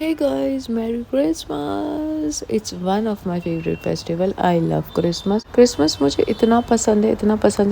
Hey guys, Merry Christmas! It's one of my favorite festival. I love Christmas. Christmas मुझे इतना पसंद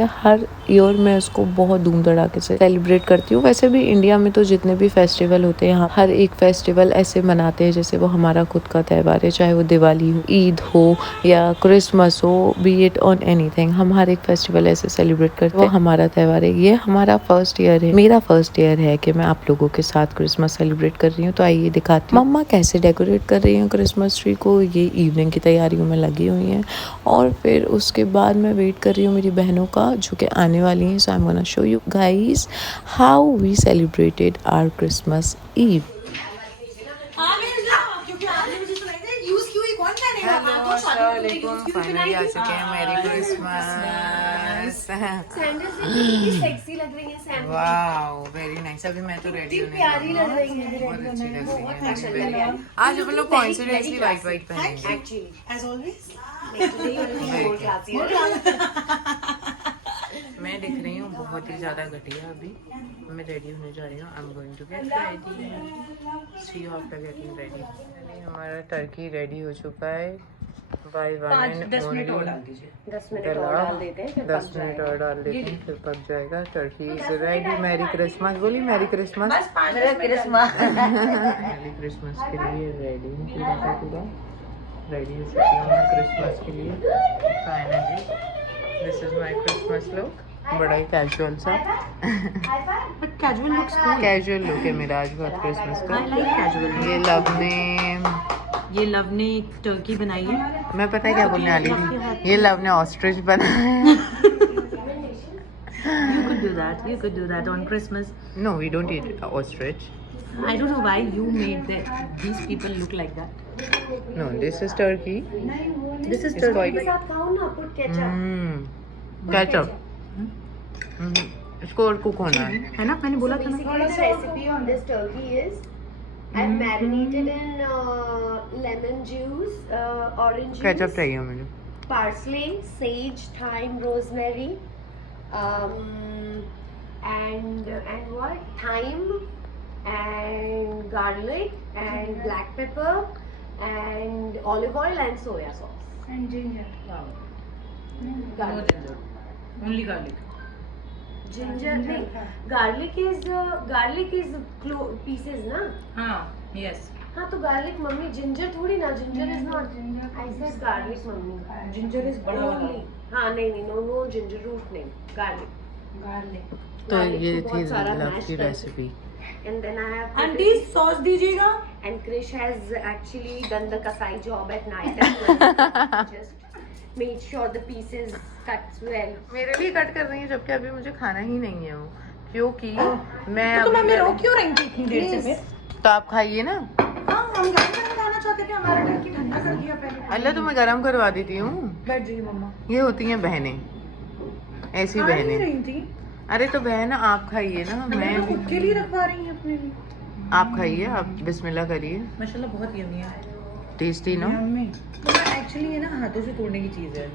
है हर year मैं उसको बहुत धूम धड़ाके से सेलिब्रेट करती हूँ। वैसे भी इंडिया में तो जितने भी फेस्टिवल होते हैं यहाँ हर एक फेस्टिवल ऐसे मनाते हैं जैसे वो हमारा खुद का त्यौहार है, चाहे वो दिवाली हो, ईद हो या क्रिसमस हो, बी इट ऑन एनीथिंग। हम हर एक फेस्टिवल ऐसे सेलिब्रेट करते हैं, वो हमारा त्यौहार है। ये हमारा फर्स्ट ईयर है, मेरा फर्स्ट ईयर है कि मैं आप लोगों के साथ क्रिसमस सेलिब्रेट कर रही हूँ। तो आइए दिखाती हूँ मम्मा कैसे डेकोरेट कर रही हूँ क्रिसमस ट्री को। ये इवनिंग की तैयारियों में लगी हुई हैं और फिर उसके बाद मैं वेट कर रही हूँ मेरी बहनों का जो कि आने वाली हैं। So I am gonna show you guys how we celebrated our Christmas Eve. मेरी क्रिसमस सेक्सी लग रही है सैंडल। Wow very nice. अभी मैं तो रेडी हूँ, प्यारी लग रही है। बहुत अच्छी लग रही है। आज हम लोग कॉन्सिडेंटली वाइट वाइट पहनेंगे। मैं दिख रही हूँ बहुत ही ज़्यादा घटिया। अभी मैं रेडी होने जा रही हूँ। I am going to get ready. See you after getting ready. हमारा टर्की रेडी हो चुका है। By one and only 10 minute और डाल देते हैं, फिर 10 मिनट और डाल देते हैं, फिर पक जाएगा। Turkey is ready. Merry Christmas बोली। Merry Christmas. Christmas. Merry Christmas के लिए रेडी हूँ पूरा रेडी हो चुकी हूँ मैं क्रिसमस के लिए। Finally this is my Christmas look. बड़ा ही कैजुअल सा but casual looks cool. Casual look है मेरा आज बहुत क्रिसमस का। I like casual. ये लव ने एक टर्की बनाई है। मैं पता है क्या बोलने वाली थी, ये लव ने ऑस्ट्रिच बनाया है। You could do that on Christmas. No, we don't eat ostrich. I don't know why you made these people look like that. No, this is turkey. This is It's turkey quite- के साथ खाओ ना, put ketchup. Ketchup. इसको और cook होना है ना, मैंने बोला था ना। Basically, the recipe of this turkey is I've marinated in lemon juice, orange juice, ketchup चाहिए मुझे। parsley, sage, thyme, rosemary, and what? Thyme and garlic and black pepper and olive oil and soya sauce. And ginger. Garlic. Only garlic. Ginger, नहीं. Garlic is pieces ना? हाँ, yes. हाँ तो garlic mummy, ginger थोड़ी ना, ginger is not, I said garlic mummy, Ginger is बड़ा वाला। Only. हाँ नहीं नो जिंजर रूट नहीं, गार्लिक। Garlic. तो Garlic ये को थी बहुत सारा लव mash की करके। Recipe. And then I have aunty sauce दीजिएगा। and Krish has actually done the kasai job at night as well. Just made sure the pieces cuts well. मेरे लिए कट कर रही है जबकि अभी मुझे खाना ही नहीं है वो, क्योंकि मैं तो तुम अभी हमें रोक क्यों रही थी इतनी देर से फिर? तो आप खाइए ना। हाँ, हम गर्म खाना चाहते थे, हमारा टर्की ठंडा कर दिया पहले। अल्लाह तो मैं गरम करवा देती हूँ। बैठ जाइए मम्मा। ये होती हैं बहनें, ऐसी खा नहीं बहनें। रही थी। अरे तो बहन आप खाइए ना। मैं मैं खुद के लिए रखवा रही हूँ अपने लिए। आप खाइए, आप बिस्मिल्लाह करिए। माशाल्लाह बहुत यम्मी है। Tasty no. मम्मी, एक्चुअली ये ना हाथों से तोड़ने की चीज है,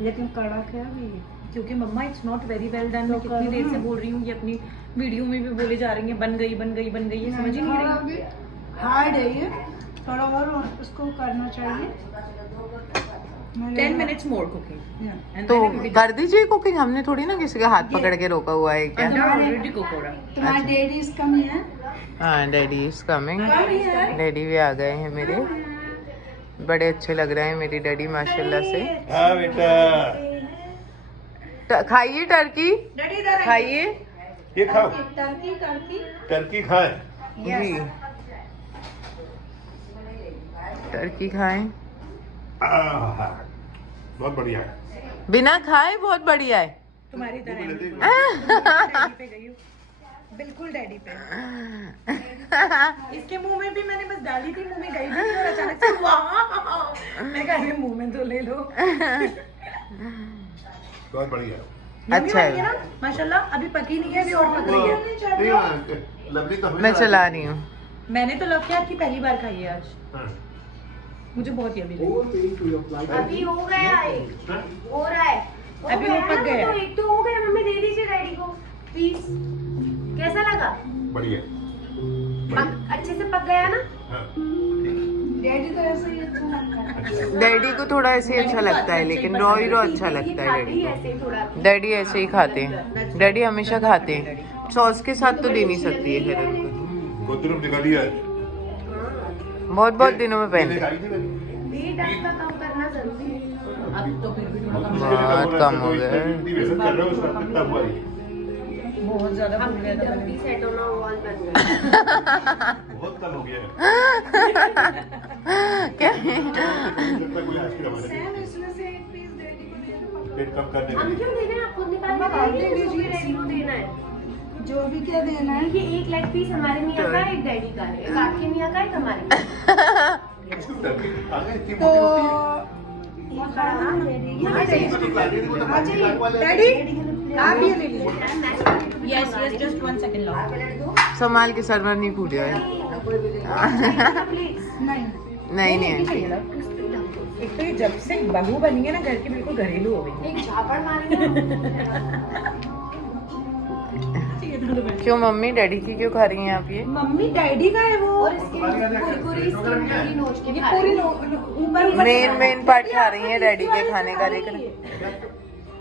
लेकिन कड़क है अभी। क्योंकि मम्मा it's not very well done. मैं कितनी देर से बोल रही हूँ, ये अपनी वीडियो में भी बोले जा रही है बन गई ये समझ ही नहीं रही। हार्ड है ये, थोड़ा और उसको करना चाहिए। 10 minutes more cooking. And तो then it will be done. कर दीजिए कुकिंग। हमने थोड़ी ना किसी का हाथ पकड़ के रोका हुआ है क्या। And they're already cooked हो रहा है। तुम्हारे डैडी इज कमिंग है। हाँ डैडी इज कमिंग। डैडी भी आ गए हैं मेरे। बड़े अच्छे लग रहे हैं मेरी डैडी माशाल्लाह से। हाँ बेटा, खाइए टर्की, डैडी इधर आइए। खाइए ये खाओ, टर्की टर्की खाए। जी। टर्की खाएं, आहा, बहुत बढ़िया है। बिना खाए बहुत बढ़िया है। तुम्हारी तरह है। डैडी पे गई हूँ, बिल्कुल डैडी पे। इसके मुंह में भी मैंने बस डाली थी, मुंह में गई थी और अचानक से वाह, मैं कहा ये मुंह में तो ले लो। बहुत बढ़िया है। अच्छा यम्मी बनी है। ना माशाल्लाह। अभी पकी नहीं है, अभी और पक रही है। लवली तो मैं चला रही हूँ। मैंने तो लव की पहली बार खाई है आज, हाँ। मुझे बहुत यम्मी लगी। अभी हो गया एक, हो रहा है, अभी वो पक गया। तो एक तो हो गया, मम्मी दे दीजिए डैडी को प्लीज। कैसा लगा? बढ़िया। अच्छे से पक गया ना? हाँ। डैडी तो ऐसे ही अच्छा लगता है। डैडी को थोड़ा ऐसे ही अच्छा लगता है, लेकिन रॉ अच्छा लगता है डैडी को। ऐसे ही थोड़ा डैडी ऐसे ही खाते हैं, डैडी हमेशा खाते हैं। सॉस के साथ तो दे नहीं सकती है फिर उनको। बहुत दिनों में निकाली आज। बहुत बहुत दिनों में पहनते। खाई थी मैंने। वेट आपका कम करना जरूरी है। अब तो फिर भी थोड़ा कम बहुत कम हो गया है। वैसे कर रहे हो उसका कितना हुआ है? बहुत ज्यादा हम भूल गया था मैंने। सेट होना वॉल बन गया। बहुत कम हो गया है। क्या जितना कोई आज की हमारे मैम इसमें से एक पीस डैडी को दे दो। पेट कम करने के हम लिए। क्यों दे रहे हैं? आप खुद निकाल के खाइए, जो भी डैडी को देना है। जो भी क्या देना है। ये एक लेग पीस हमारे मियाँ का है, एक डैडी का है, एक आपके मियाँ का है, एक हमारे मियाँ का इसको टर्की आगे इतनी तो मोटी होती है। डैडी आप ये ले लीजिए। यस यस जस्ट 1 सेकंड लो। संभाल के सर्वर नहीं फूटे है। नहीं नहीं नहीं एक तो ये जब से बहू बनी है ना घर की, बिल्कुल घरेलू हो गई। एक झापड़ मारेंगे। क्यों मम्मी डैडी की क्यों खा रही हैं आप ये? मम्मी डैडी का है वो। और इसके कुरकुरी स्किन नोच के ये खा पूरी रहे हैं। ऊपर मेन पार्ट खा रही हैं डैडी के खाने का, लेकिन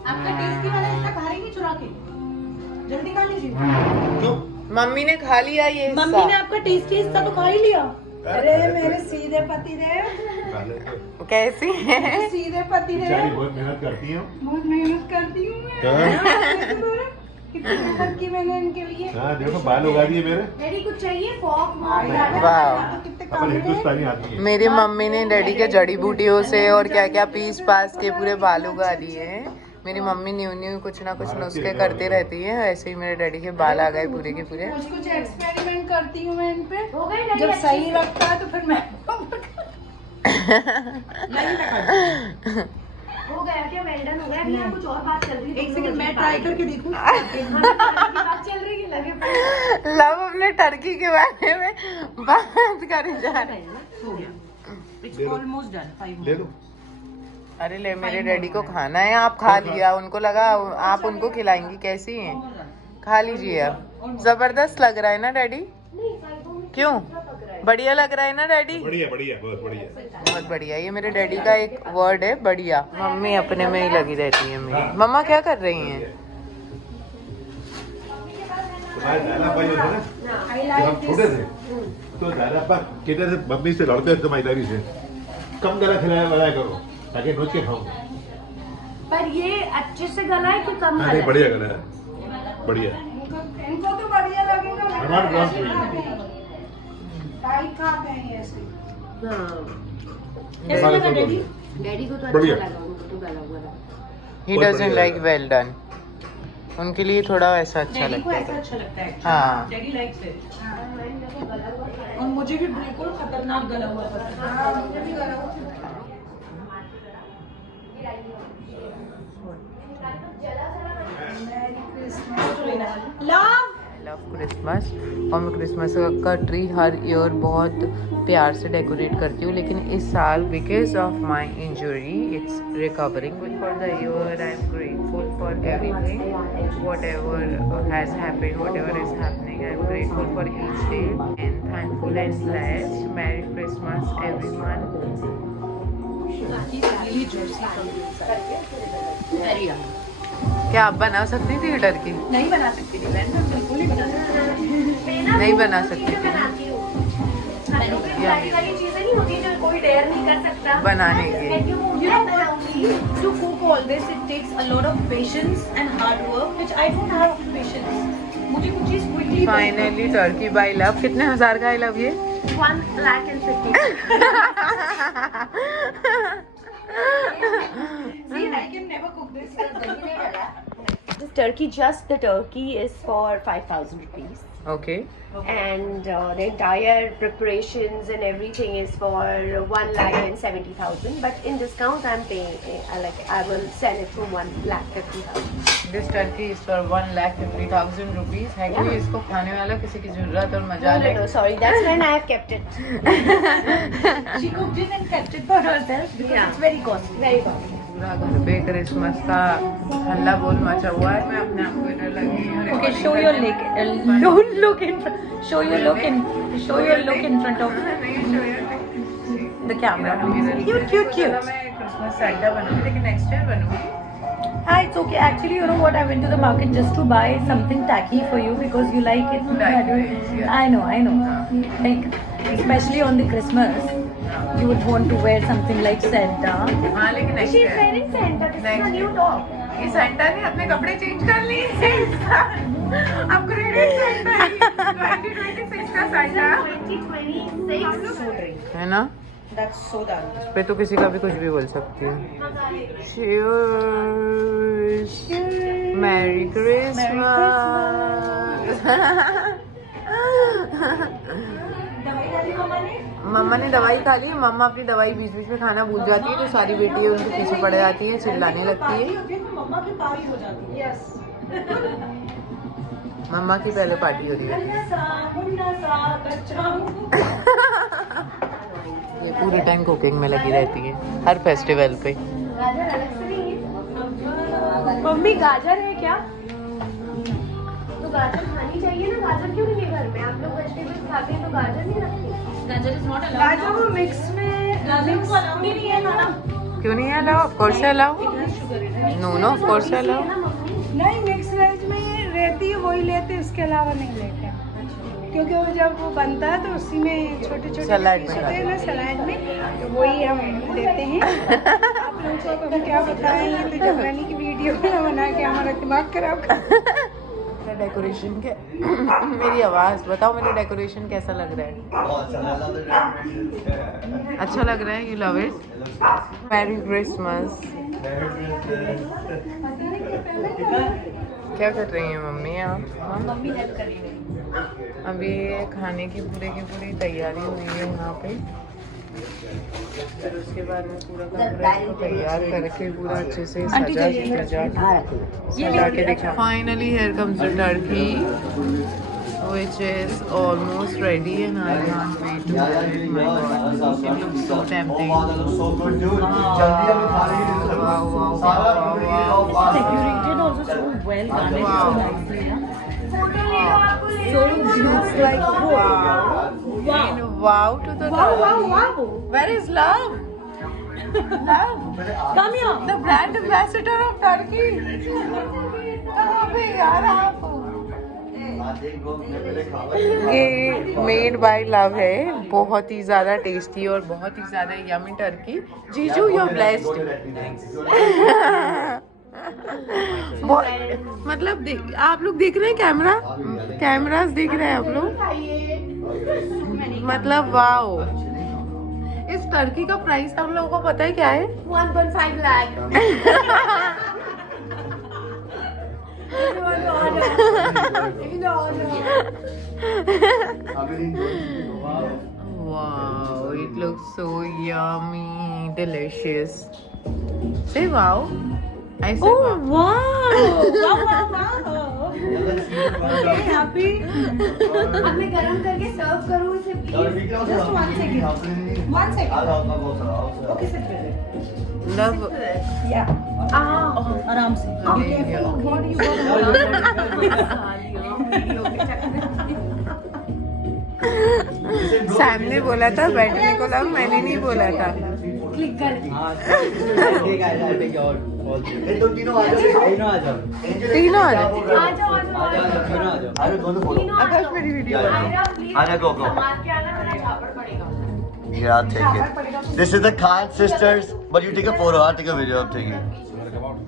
आपका टेस्टी वाला इसका खा रही नहीं चुरा के। जल्दी खा लीजिए। क्यों? मम्मी ने खा लिया ये मम्मी ने हिस्सा। आपका टेस्टी हिस्सा तो खा ही लिया। अरे मेरे सीधे पति देव, कैसी है? सीधे पति बेचारी देव। बहुत मेहनत करती हैं। बहुत मेहनत करती हूँ मैं। हाँ। कितनी मेहनत की मैंने इनके लिए। हाँ देखो बाल उगा दिए मेरे। डैडी कुछ चाहिए? फॉक वाह। कितने अपन काम है। हिंदुस्तानी आदमी है। मेरी मम्मी ने डैडी के जड़ी बूटियों से और क्या क्या पीस पास के पूरे बाल उगा दिए हैं। मेरी मम्मी न्यू न्यू कुछ ना कुछ नुस्खे करती रहती है, ऐसे ही मेरे डैडी के बाल आ गए पूरे के पूरे। कुछ कुछ एक्सपेरिमेंट करती हूँ मैं इन पे। हो गए डैडी? जब अच्छे सही से? लगता है तो फिर मैं हो गया क्या? वेल डन हो गया? अभी यहाँ कुछ और बात चल रही है। एक सेकंड मैं ट्राई करके देखूँ। बात चल रही है, लगे पड़े। लव अपने टर्की के बारे में बात करे जा रहे हैं। हो गया। It's almost done. 5 ले लो। अरे ले मेरे डैडी को खाना है, आप खा लिया, उनको लगा आप उनको खिलाएंगी, कैसी हैं? खा लीजिए आप। जबरदस्त लग रहा है ना डैडी? क्यों? बढ़िया लग रहा है ना डैडी? बढ़िया बढ़िया बहुत बढ़िया। बहुत बढ़िया। ये मेरे डैडी का एक वर्ड है, बढ़िया। मम्मी अपने में ही लगी रहती है मेरी। मम्मा क्या कर रही हैं? तुम्हारे दादा भाई होते ना, जब हम छोटे थे तो दादा पा कहते थे मम्मी से लड़ते थे तुम्हारी दादी से, कम गला खिलाया बनाया करो ताकि नोच के खाऊं। पर ये अच्छे से गला है कि कम हाँ गला नहीं है? बढ़िया गला है, बढ़िया। इनको तो बढ़िया लगेगा। हमारे बहुत बढ़िया। टाइट खाते हैं ये ऐसे। हाँ। कैसा लगा डैडी? डैडी को तो बढ़िया। अच्छा लगा, उनको तो गला हुआ लगा। ही बहुत डजंट बढ़िया लाइक है। Well done. उनके लिए थोड़ा वैसा अच्छा डैडी को लगता ऐसा है। अच्छा लगता है। हाँ। Daddy likes it. और मुझे भी बिल्कुल खतरनाक गला हुआ पसंद है। हाँ, मुझे भी गला हुआ। Love love Christmas. और मैं क्रिसमस का ट्री हर ईयर बहुत प्यार से डेकोरेट करती हूँ, लेकिन इस साल because of my injury it's recovering, but for the year I am grateful for everything what ever has happened, what ever is happening. I am grateful for each day and thankful and blessed. Merry Christmas everyone. Very क्या आप बना सकती थी Turkey? नहीं बना सकती थी बहन, मैं बिल्कुल नहीं बना सकती। नहीं बना सकती थी बनाती हूँ। हाथों पे बुराई वाली चीजें नहीं होती जो कोई डेयर नहीं कर सकता। बनाने की। You know, to cook all this, it takes a lot of patience and hard work, which I don't have patience. मुझे कुछ चीज quickly finally turkey bye love. कितने हजार का है लव ये? 1,50,000. See, I can never cook this. This turkey, just the turkey is for 5,000 rupees. Okay. And the entire preparations and everything is for 1,70,000. But in discount, I'm paying. I will sell it for 1,50,000. This Turkey is for 1,50,000 rupees. है कोई इसको खाने वाला, किसी की जरूरत और मजा ले? No, sorry. That's when I have kept it. She cooked it and kept it for herself because Yeah. it's very costly. Very costly. पूरा घर पे क्रिसमस का हल्ला बोल मचा हुआ है। मैं अपने आप को इधर लगी हूँ। Okay, show your look. Don't look in front. Show your look in front of the camera. Cute. मैं क्रिसमस सैंटा बनूंगी, लेकिन नेक्स्ट ईयर बनूंगी। Hi, it's okay. Actually, you know what? I went to the market just to buy something tacky for you because you like it. Yeah. I know. Like, especially on the Christmas, you would want to wear something like Santa. हाँ, लेकिन next She's year wearing Santa. This is a new top. ये Santa ने अपने कपड़े change कर लिए। Upgraded Santa है 2026 का सैंटा 2026. है ना। That's so done. इस पे तो किसी का भी कुछ भी बोल सकती है। Cheers. Merry Christmas. मम्मा ने दवाई खा ली। मम्मा अपनी दवाई बीच बीच में खाना भूल जाती है, तो सारी बेटी उनके पीछे पड़ जाती है, चिल्लाने लगती है। मम्मा की पारी हो जाती है। Yes. मम्मा की पहले पार्टी हो रही है। ये पूरे टाइम कुकिंग में लगी रहती है, हर फेस्टिवल पे। गाजर अलग से नहीं है। मम्मी गाजर है क्या? तो गाजर खानी चाहिए ना, गाजर क्यों नहीं है घर में? आप लोग वेजिटेबल्स खाते हैं तो गाजर नहीं रखते? Gajar is not allowed. गाजर वो मिक्स में Gajar को allowed ही नहीं है खाना. क्यों नहीं allow? Of course allow. No of course allow. नहीं, मिक्स वेज में ये रहती है, वही लेते, इसके अलावा नहीं लेते। क्योंकि वो जब वो बनता है तो उसी में छोटे छोटे सलाद पीस में होते हैं ना, सलाद में, तो वही हम देते हैं। आप लोगों को अब हम क्या बताएं, ये तो जवानी की वीडियो ना बना के हमारा दिमाग खराब कर। डेकोरेशन के मेरी आवाज़ बताओ, मेरा डेकोरेशन कैसा लग रहा है? अच्छा लग रहा है। You love it. Merry Christmas. क्या कर रही हैं मम्मी आप? मम्मी हेल्प कर रही है। अभी खाने की पूरी तैयारी हुई है यहाँ पे। फिर उसके बाद में पूरा कमरा को तैयार करके पूरा अच्छे से सजा के दिखा। Finally here comes the Turkey which is almost ready and I can't wait to eat it. My God, it looks so tempting. Wow. Decorated also so well, garnished so nicely. So it looks like And wow to the wow. Where is love? Love. Come here. The brand ambassador of Turkey. कहाँ पे यार आप? ये made by love है, बहुत ही ज़्यादा tasty और बहुत ही ज़्यादा यमी टर्की। जीजू यू आर ब्लेस्ड। मतलब आप लोग देख रहे हैं कैमरास देख रहे हैं आप लोग। मतलब वाओ। इस टर्की का प्राइस हम लोगों को पता है क्या है? 1.5 lakh. Wow, it looks so yummy, delicious. Say wow. I say wow. Wow. Happy. अब मैं गरम करके सर्व करूँ इसे please? Just 1 second. 1 second. Okay, sit with it. Love. Yeah. आराम से. सैम ने बोला था बैठने को लव, मैंने नहीं बोला था। क्लिक कर। तीनों आ जाओ। आ जाओ। आकाश मेरी वीडियो Anna, go. मार के आना वरना झापड़ पड़ेगा। Yeah, I'll take it. This is the Khan sisters, but you take a photo. I'll take a video. I'm taking it.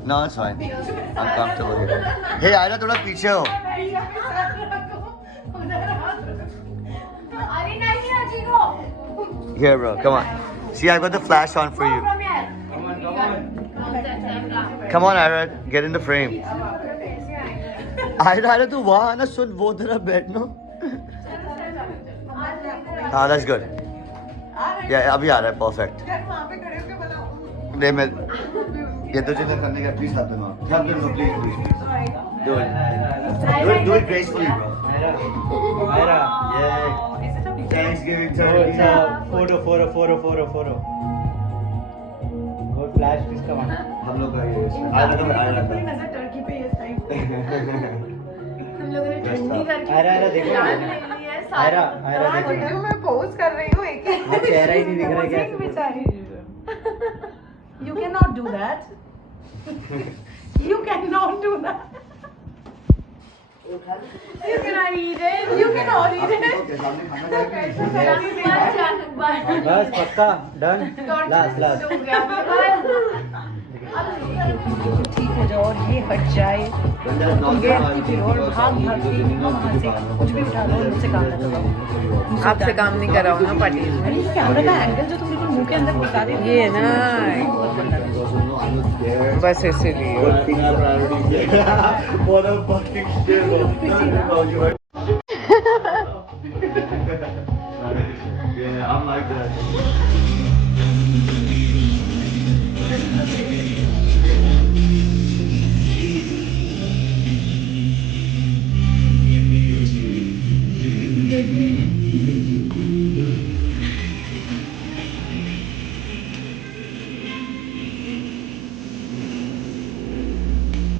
No, it's fine. I'm comfortable here. Hey, Ira, थोड़ा पीछे हो. अरे नहीं अजीगो। Here, bro. Come on. See, I got the flash on for you. Come on, Ira. Get in the frame. Ira, तू वहाँ आना, सुन वो तेरा बैठना. हाँ, that's good. Yeah, अभी आ रहा है perfect. नहीं मैं ये तो चीजें करने का please help them out. Help them out, please. Do it. Do it gracefully, bro. Yeah. Thanksgiving turkey. Photo. Flash किसका बना? हम लोग का ये आया था नजर टर्की पे इस टाइम हम लोगों ने ठंडी करके आयरा देखो प्लान ले लिया है सारे। आयरा देखो वीडियो में पोज कर रही हूँ एक हाँ, चेहरा ही नहीं दिख रहा है क्या? बेचारी you can not do that you can not do that You cannot eat it. You cannot eat it. आपके सामने खाना खाएंगे बस पक्का डन लास्ट हो गया ठीक हो जाओ और ये हट जाए तो ये की और भाग भाग के वहाँ से कुछ भी उठा लो और मुझसे काम ना करवाओ आपसे काम नहीं कराऊँ ना पार्टी में। अरे ये कैमरा का एंगल जो तुम बिल्कुल मुंह के अंदर घुसा देती ये है ना बस इसीलिए What a fucking shit. Yeah, I'm like that.